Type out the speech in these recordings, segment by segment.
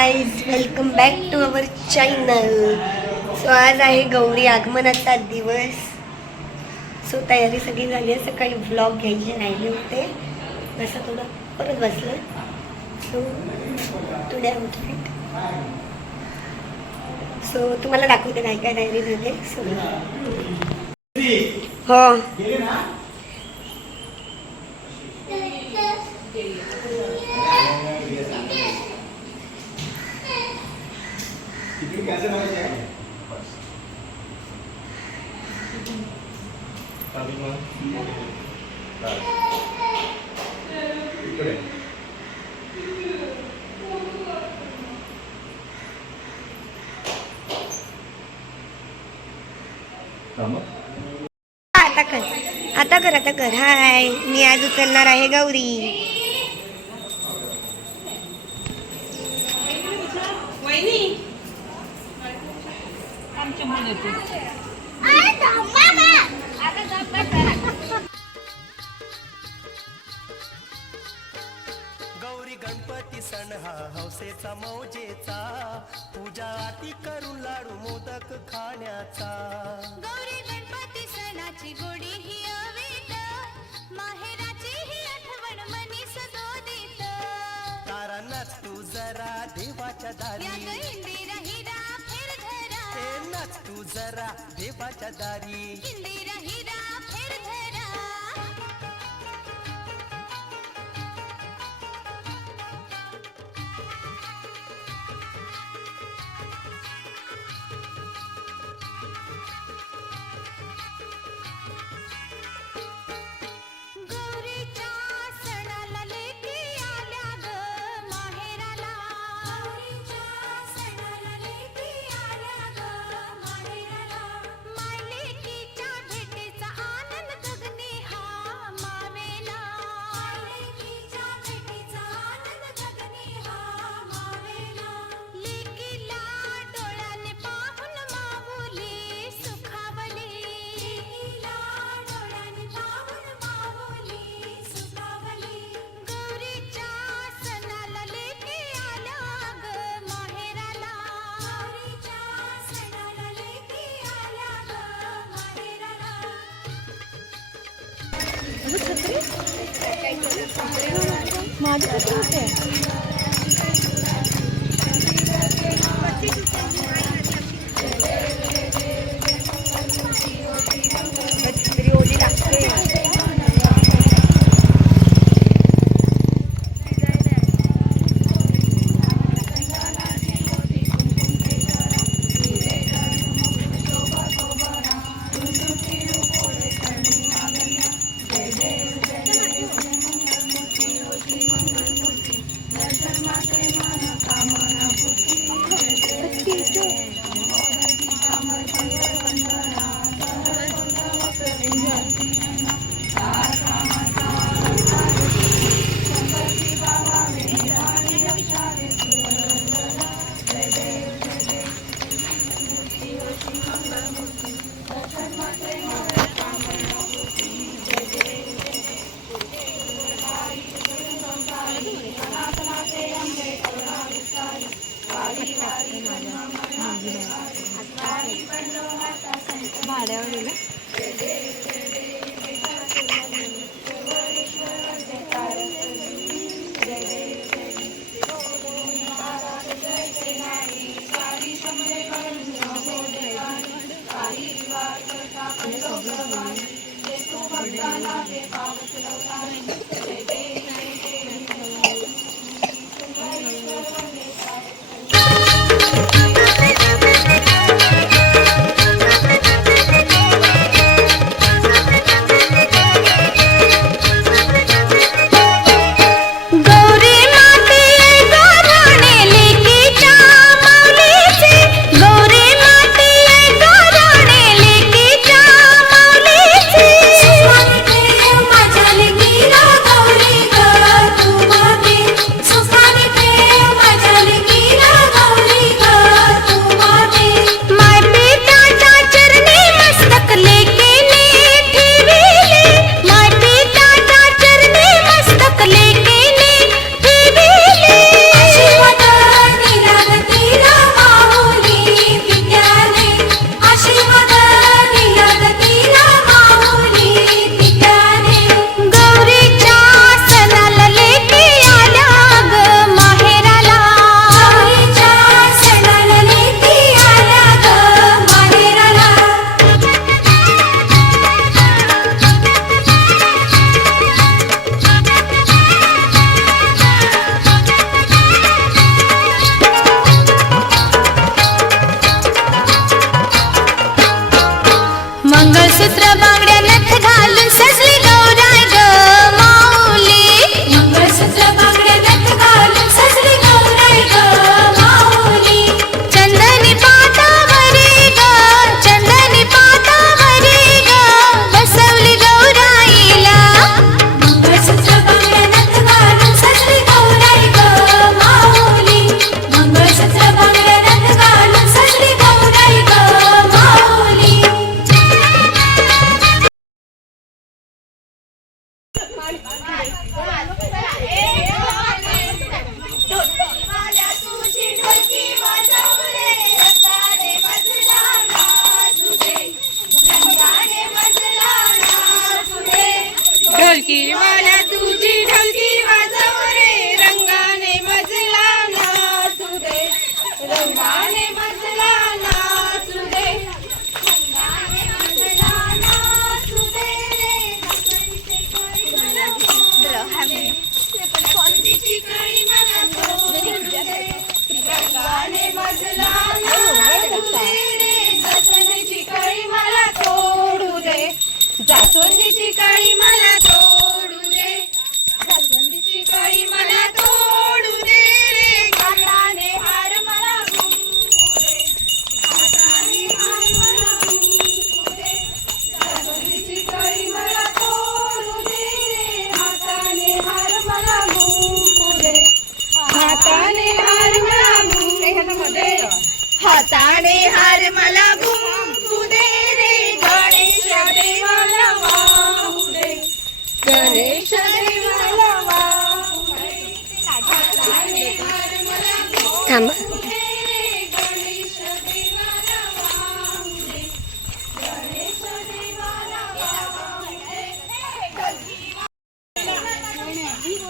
Guys welcome back to our channel so आज आहे गौरी आगमनाचा दिवस. सो तयारी सगळी झाली आहे. सकाळी व्लॉग घ्यायचे राहिले होते. असं थोडं. परत बसलं. सो टुडे आउटफिट सो तुम्हाला दाखवते काय काय झाली सो हो. आता कर. आता कर आता कर. हाय मी आज उचलणार आहे गौरी गौरी. सण हा हौसेचा मौजेचा. पूजा आरती करून लाडू मोदक खाण्याचा. गौरी गणपती सणाची गोडी ही अवीट माहेराची ही आठवण मनी सदोदित तारा नाच तू जरा देवाच्या दारी. इंदिरा हिरा फेर धरा. नाच तू जरा देवाच्या दारी. इंदिरा हिरा गौरी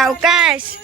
Saucás.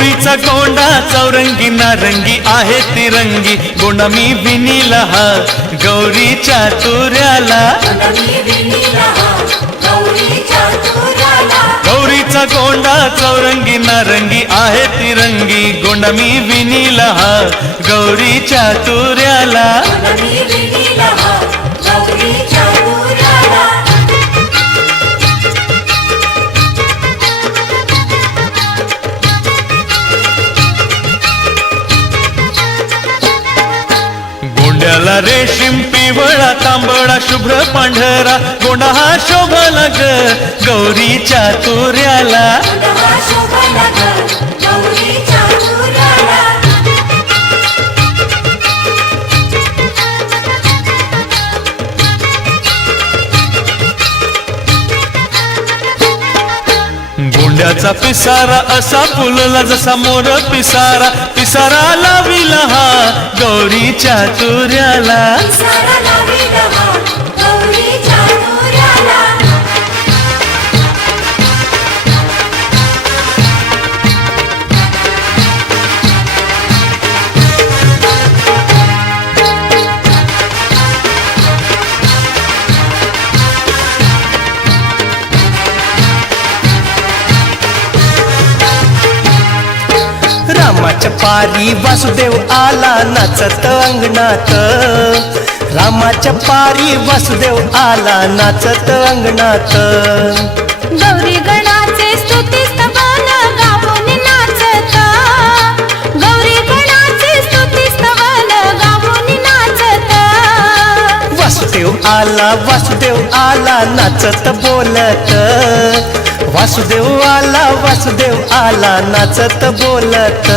गौरीचा गोंडा चौरंगी नारंगी आहे तिरंगी. गोंडा मी विनिला हा गौरीच्या तुऱ्याला. गौरीचा गोंडा चौरंगी नारंगी आहे तिरंगी. गोंडा मी विनिला हा गौरीच्या तुऱ्याला. रेशीम पिवळा तांबडा शुभ्र पांढरा गोंडा हा शोभला ग गौरीच्या तुऱ्याला. हा शोभला ग गौरीच्या तुऱ्याला गोंड्याचा पिसारा असा फुलला जसा मोर पिसारा. पिसारा लाविला हा गौरीच्या तुऱ्याला. पारी वासुदेव आला नाचत अंगणात. रामाच्या पारी वासुदेव आला नाचत अंगणात. गौरी गणाचे स्तुती स्तवन गाऊन नाचत. गौरी गणाचे स्तुती स्तवन गाऊन नाचत. वासुदेव आला वासुदेव आला नाचत बोलत. वासुदेव आला वासुदेव आला नाचत बोलत.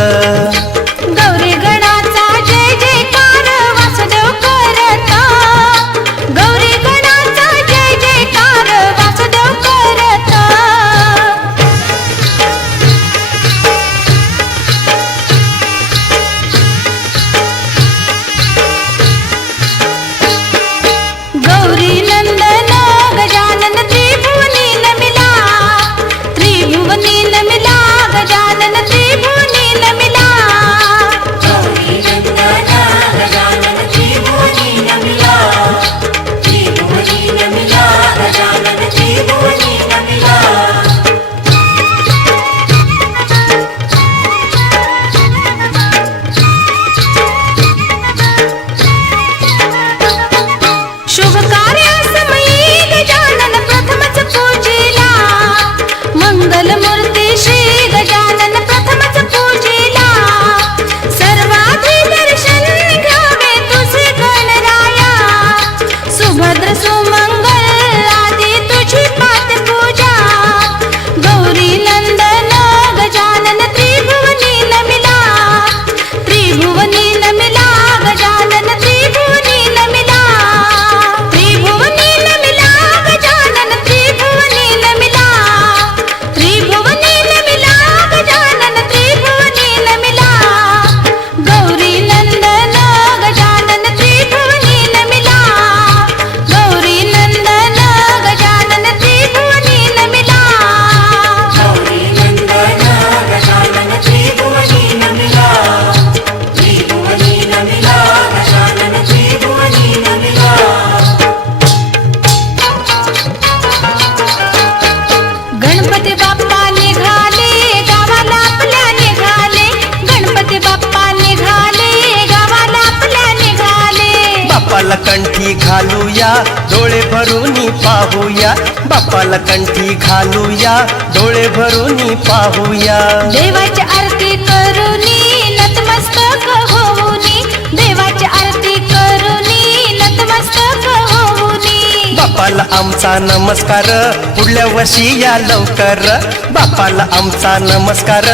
भरून पाहूया बापाला कंठी घालूया डोळे भरून पाहूया. देवाची आरती करुनी नतमस्तक होऊनी. देवाची आरती करुनी नतमस्तक होऊनी. बापाला आमचा नमस्कार पुढल्या वर्षी या लवकर. बापाला आमचा नमस्कार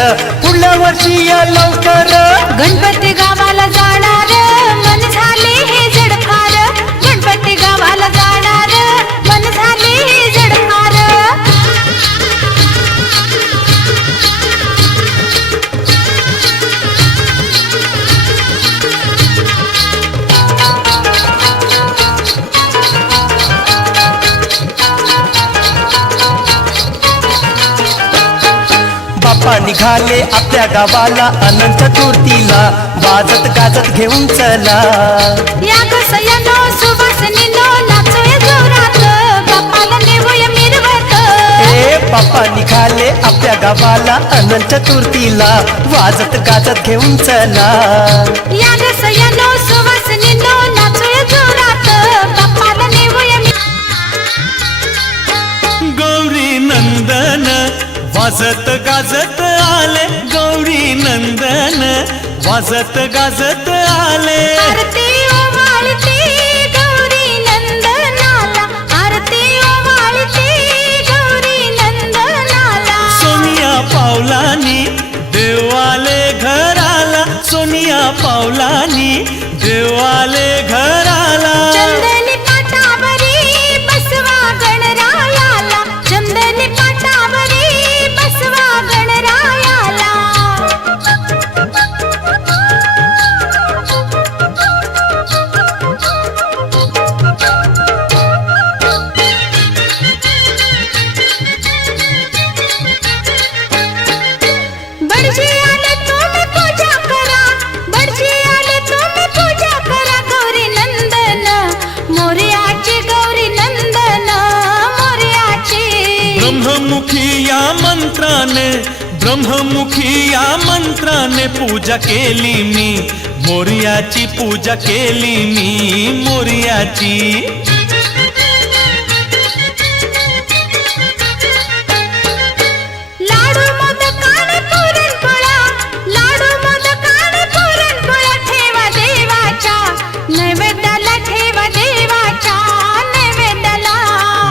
पुढल्या वर्षी या लवकर. गणपती गावाला जाणार. निघाले आपल्या गावाला अनंत चतुर्थीला वाजत गाजत घेऊन चला. या कसयानो सुवासनीनो नाचूया जोरात. बाप्पाला नेऊया मिरवत. बाप्पा निघाले आपल्या गावाला अनंत चतुर्थीला वाजत गाजत घेऊन चला. या कसयानो वाजत गाजत मंत्राने पूजा केली मी. मोर्याची पूजा केली मी मोर्याची.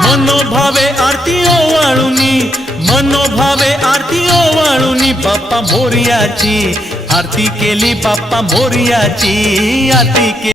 मनोभावे आरती ओवाळुनी मनोभावे आरती ओवाळूनी बाप्पा मोर्याची. आरती केली बाप्पा मोर्याची. आरती केली